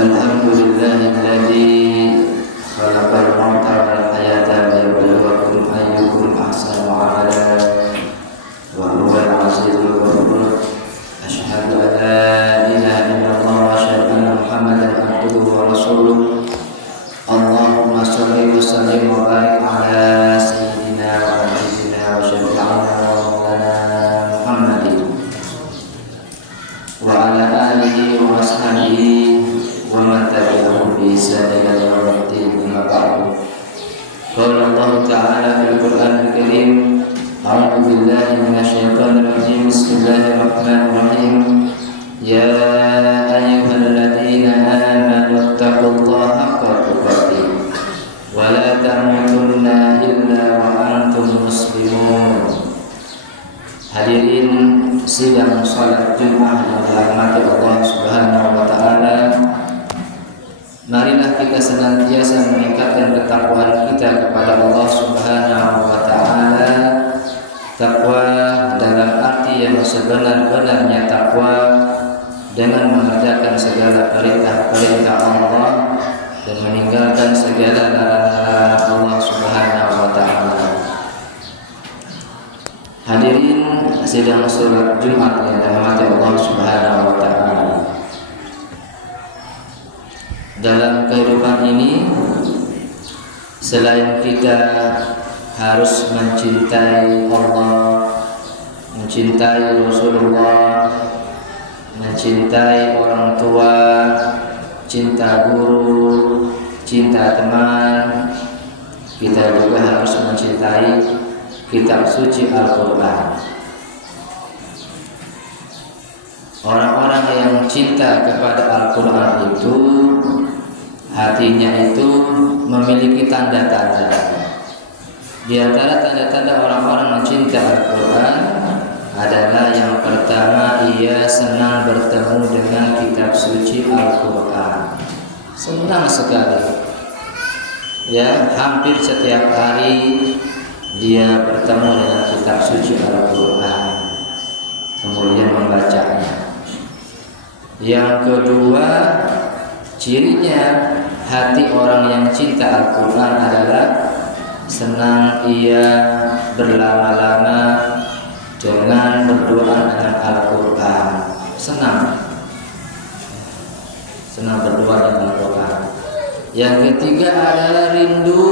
Alhamdulillahilladzi khalaqal mauta wal hayata liyabluwakum ayyukum ahsanu amala wa huwal azizul ghafur. Asyhadu an la ilaha illallah wa asyhadu anna Muhammadan abduhu wa rasuluh. Allahumma shalli wa sallim wa barik ala sayyidina wa habibina wa syafi'ina wa maulana Muhammadin wa ala alihi wa ashabihi wa man tabi'ahum bi ihsan ila yaumil din. Amma ba'du. Qala Allah ta'ala fil Qur'anil Karim, a'udzu billahi minasyaitonir rajim. Bismillahirrahmanirrahim. Ya ayyuhalladzina amanu taqullaha haqqa tuqatih wa la tamutunna illa wa antum muslimun. Hadirin sidang salat Jumat yang dirahmati Allah Subhanahu wa taala, marilah kita senantiasa meningkatkan ketakwaan kita kepada Allah Subhanahu wa taala. Takwa dalam arti yang sebenar-benarnya takwa, dengan mengerjakan segala perintah-perintah Allah dan meninggalkan segala larangan Allah Subhanahu wa taala. Hadirin sidang salat Jumat yang dirahmati Allah Subhanahu wa taala. Dalam kehidupan ini, selain kita harus mencintai Allah, mencintai Rasulullah, mencintai orang tua, cinta guru, cinta teman, kita juga harus mencintai kitab suci Al-Quran. Orang-orang yang cinta kepada Al-Quran itu, hatinya itu memiliki tanda-tanda. Di antara tanda-tanda orang-orang mencinta Al-Quran adalah yang pertama, ia senang bertemu dengan kitab suci Al-Quran. Senang sekali. Ya, hampir setiap hari dia bertemu dengan kitab suci Al-Quran, kemudian membacanya. Yang kedua, cirinya hati orang yang cinta Al-Quran adalah senang ia berlama-lama dengan berdoa dengan Al-Quran. Senang berdoa dengan Al-Quran. Yang ketiga adalah rindu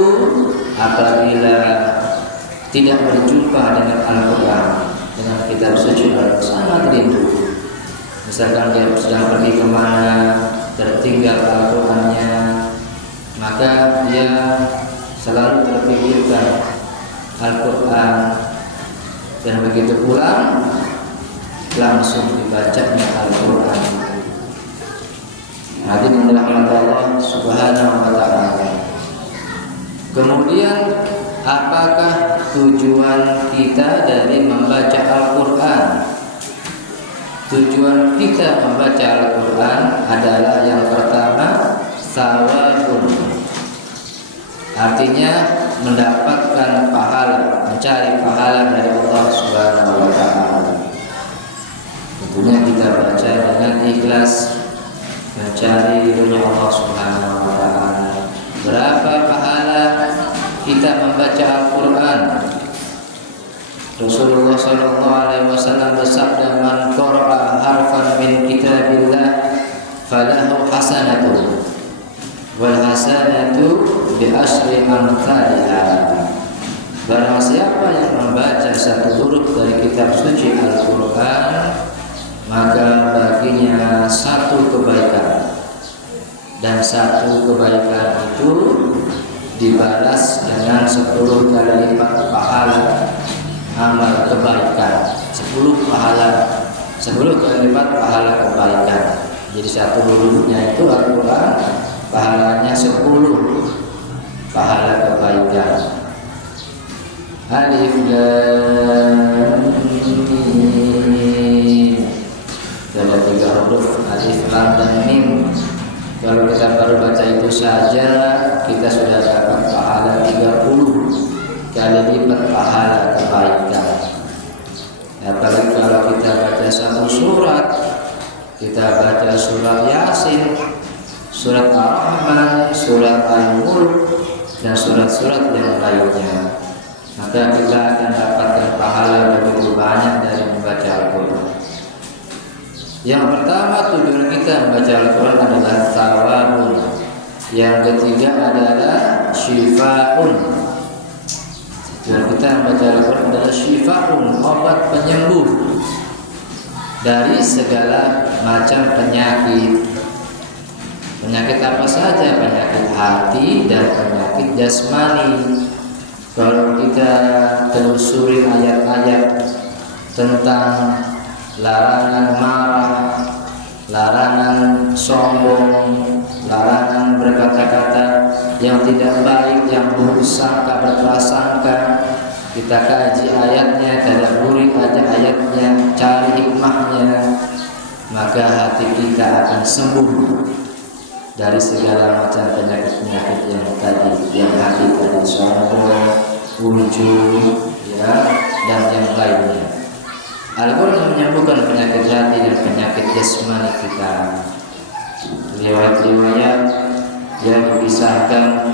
apabila tidak berjumpa dengan Al-Quran, dengan kitab suci Al-Quran. Sangat rindu. Misalkan dia sedang pergi kemana, tertinggal Al-Qurannya, maka dia selalu terpikirkan Al-Quran, dan begitu pulang langsung dibacanya Al-Quran. Hadirin dirahmati Allah Subhanahu wa taala. Kemudian, apakah tujuan kita dari membaca Al-Quran? Tujuan kita membaca Al-Quran adalah yang pertama, sawabun. Artinya mendapatkan pahala, mencari pahala dari Allah Subhanahu wa taala. Tentunya kita baca dengan ikhlas, mencari ridhonya Allah Subhanahu wa taala. Berapa pahala kita membaca Al-Quran? Rasulullah sallallahu alaihi wasallam bersabda, "Man qara'a harfan min kitabillah falahu hasanatun wal hasanatu bi asyri amsalha." Barang siapa yang membaca satu huruf dari kitab suci Al-Quran, maka baginya satu kebaikan, dan satu kebaikan itu dibalas dengan 10 kali lipat pahala amal kebaikan. 10 kali lipat pahala kebaikan. Jadi satu hurufnya itu Al-Quran, pahalanya 10 pahala kebaikan. Alif Lam Mim. Ada 3 huruf, Alif Lam dan Mim. Kalau kita baru baca itu saja, kita sudah dapat pahala 30 kali lipat pahala kebaikan. Apalagi kalau kita baca satu surat, kita baca surat Yasin, surat Ar-Rahman, surat Al-Mulk, dan surat-surat yang lainnya. Maka kita akan dapatkan pahala begitu banyak dari membaca Al-Quran. Yang pertama, tujuan kita membaca Al-Quran adalah thawabun. Yang ketiga adalah syifaun. Tujuan kita membaca Al-Quran adalah syifaun, obat penyembuh dari segala macam penyakit. Penyakit apa saja? Penyakit hati dan penyakit jasmani. Kalau kita telusuri ayat-ayat tentang larangan marah, larangan sombong, larangan berkata-kata yang tidak baik, yang buruk sangka, berprasangka, kita kaji ayatnya, tadabburi aja ayatnya, cari hikmahnya, maka hati kita akan sembuh dari segala macam penyakit-penyakit yang tadi, yang hati tadi, sombong, ujub, ya, dan yang lainnya. Al-Quran menyembuhkan penyakit hati dan penyakit jasmani kita. Riwayat-riwayat yang dikisahkan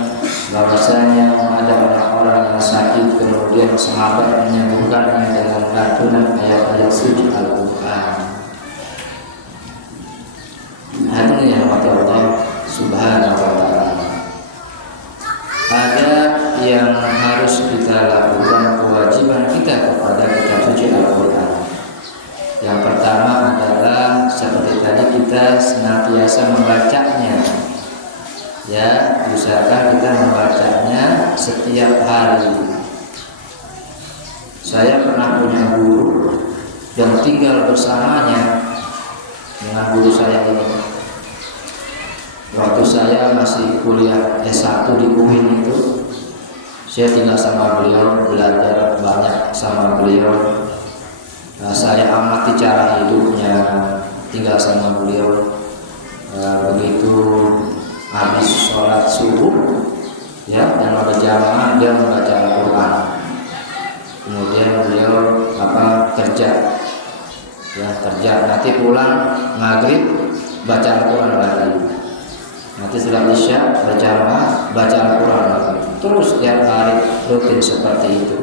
bahwasanya ada orang-orang yang sakit, kemudian sahabat menyembuhkannya dengan lantunan ayat-ayat suci Al-Quran. Hadirin yang dirahmati Allah Subhanahu wa ta'ala. Ada yang harus kita lakukan, kewajiban kita kepada kitab suci Al-Quran. Yang pertama adalah seperti tadi, kita senantiasa membacanya. Ya, usahakan kita membacanya setiap hari. Saya pernah punya guru dan tinggal bersamanya dengan guru saya ini. Waktu saya masih kuliah S1 di UIN itu, saya tinggal sama beliau, belajar banyak sama beliau. Saya amati cara hidupnya, tinggal sama beliau. Begitu habis sholat subuh, ya, dan berjamaah dia membaca Al-Quran. Kemudian beliau kerja, ya, kerja. Nanti pulang maghrib baca Al-Quran lagi. Nanti setelah isya berjamaah baca Al-Quran lagi. Terus tiap hari rutin seperti itu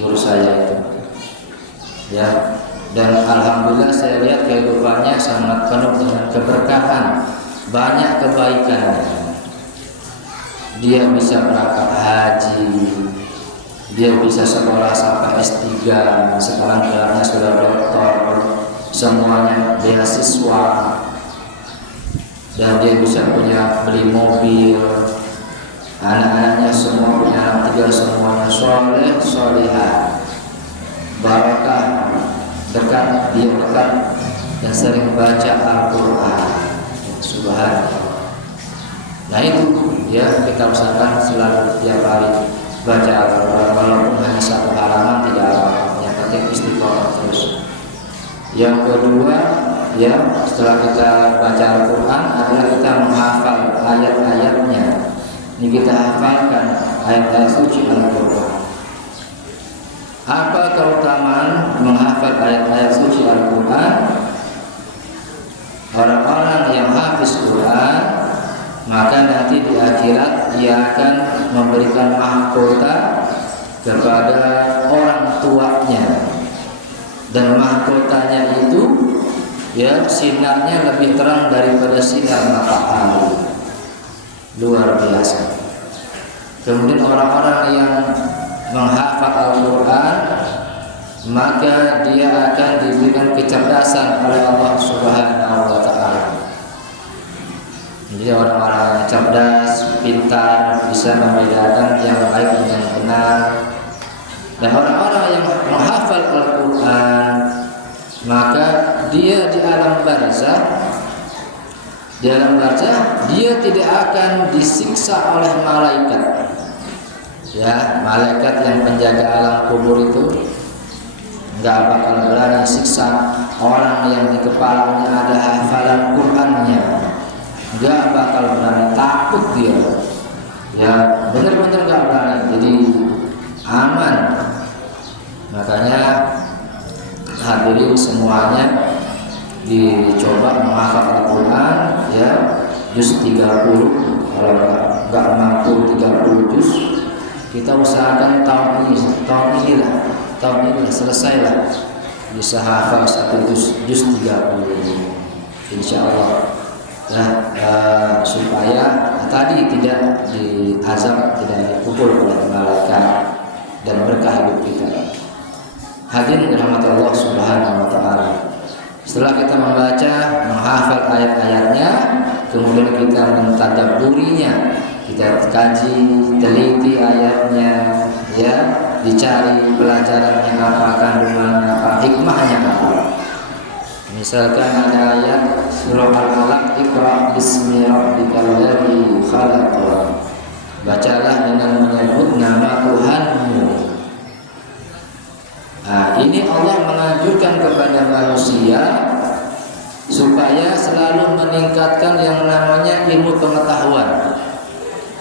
guru saya itu. Ya, dan alhamdulillah saya lihat kehidupannya sangat penuh dengan keberkahan, banyak kebaikannya. Dia bisa berangkat haji, dia bisa sekolah sampai S3, sekarang gelarnya sudah doktor, semuanya beasiswa, dan dia bisa beli mobil. Anak-anaknya semua punya anak 3, semuanya soleh, solehah, barakah, dekat dan sering baca Al-Quran. Subhanallah. Nah itu, ya, kita usahakan selalu tiap hari baca Al-Quran, walaupun hanya 1 halaman tidak apa-apa, yang penting istiqomah terus. Yang kedua, ya, setelah kita baca Al-Quran adalah kita menghafal ayat-ayatnya. Ini kita hafalkan ayat-ayat suci Al-Quran. Apa keutamaan menghafal ayat-ayat suci Al-Quran? Orang-orang yang hafiz Quran, maka nanti di akhirat dia akan memberikan mahkota kepada orang tuanya, dan mahkotanya itu, ya, sinarnya lebih terang daripada sinar matahari. Luar biasa. Kemudian orang-orang yang menghafal Al-Quran, maka dia akan diberikan kecerdasan oleh Allah Subhanahu wa ta'ala. Jadi orang-orang yang cerdas, pintar, bisa membedakan yang baik dengan yang benar. Dan orang-orang yang menghafal Al-Quran, maka dia di alam barzah, dia tidak akan disiksa oleh malaikat. Ya, malaikat yang penjaga alam kubur itu nggak bakal berani siksa orang yang di kepalanya ada hafalan Qur'annya. Nggak bakal berani, takut dia. Ya, benar-benar nggak berani. Jadi aman. Makanya hadirin semuanya dicoba menghafal Al-Quran, ya, juz 30. Kalau nggak mampu 30 juz, kita usahakan tahun ini selesailah bisa hafal 1 juz 30, insya Allah. Supaya tadi tidak diazab, tidak dipukul oleh malaikat dan berkah hidup kita. Hadirin rahmat Allah Subhanahu wa taala. Setelah kita membaca, menghafal ayat-ayatnya, kemudian kita mentadabburinya, kita kaji, teliti ayatnya, ya, dicari pelajarannya apa, kandungannya apa, hikmahnya apa. Misalkan ada ayat surah Al-Alaq, Iqra bismi rabbikal ladzi khalaq. Bacalah dengan menyebut nama Tuhanmu. Ini Allah menganjurkan kepada manusia supaya selalu meningkatkan yang namanya ilmu pengetahuan,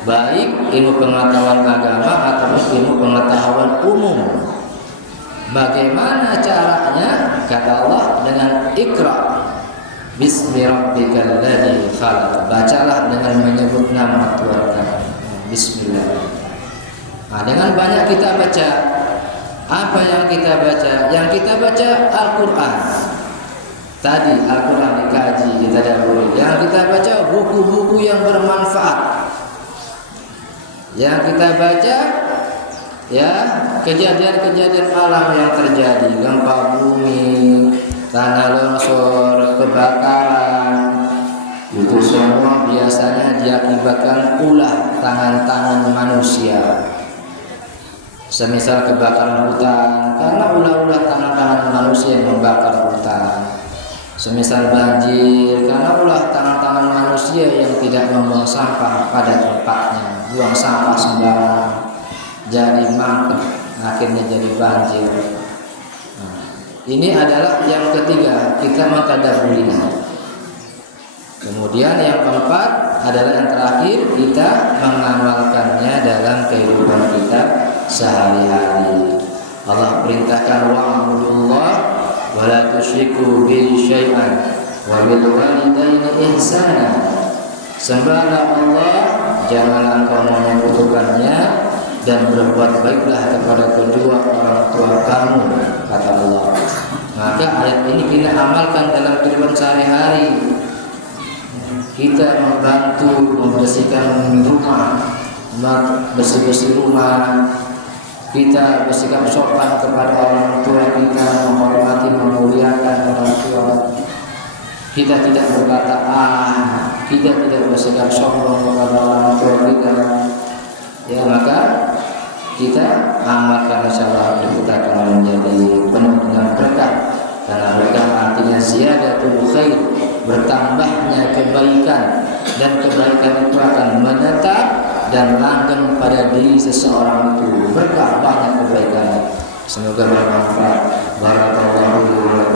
baik ilmu pengetahuan agama atau ilmu pengetahuan umum. Bagaimana caranya? Kata Allah, dengan Iqra bismi rabbikal ladzi khalaq. Bacalah dengan menyebut nama Tuhan kamu. Bismillah. Dengan banyak kita baca. Apa yang kita baca? Yang kita baca Al-Quran. Tadi Al-Quran dikaji, kita dahului. Yang kita baca buku-buku yang bermanfaat. Yang kita baca, ya, kejadian-kejadian alam yang terjadi, gempa bumi, tanah longsor, kebakaran, itu semua biasanya diakibatkan ulah tangan-tangan manusia. Semisal kebakaran hutan, karena ulah-ulah tangan-tangan manusia yang membakar hutan. Semisal banjir, karena ulah tangan-tangan manusia yang tidak membuang sampah pada tempatnya, buang sampah sembarangan, jadi mangkrak, akhirnya jadi banjir. Ini adalah yang ketiga, kita mentadabburinya. Kemudian yang keempat adalah yang terakhir, kita mengamalkannya dalam kehidupan kita sehari-hari. Allah perintahkan wa'budullah wa la tusyriku bihi syai'an wa bil walidaini ihsana. Sembahlah Allah, janganlah engkau menyekutukannya, dan berbuat baiklah kepada kedua orang tua kamu, kata Allah. Maka ayat ini kita amalkan dalam kehidupan sehari-hari. Kita membantu membersihkan rumah, bersih-bersih rumah. Kita bersikap sopan kepada orang tua kita, menghormati, memuliakan orang tua. Kita tidak berkata kita tidak bersikap sombong kepada orang tua kita. Ya, maka kita amalkan, insyaallah kita akan menjadi penuh dengan berkah. Karena berkah artinya ziyadatul khair, bertambahnya kebaikan, dan kebaikan itu akan menetap dan langgeng pada diri seseorang itu. Berkah banyak kebaikan. Semoga bermanfaat. Barakallahu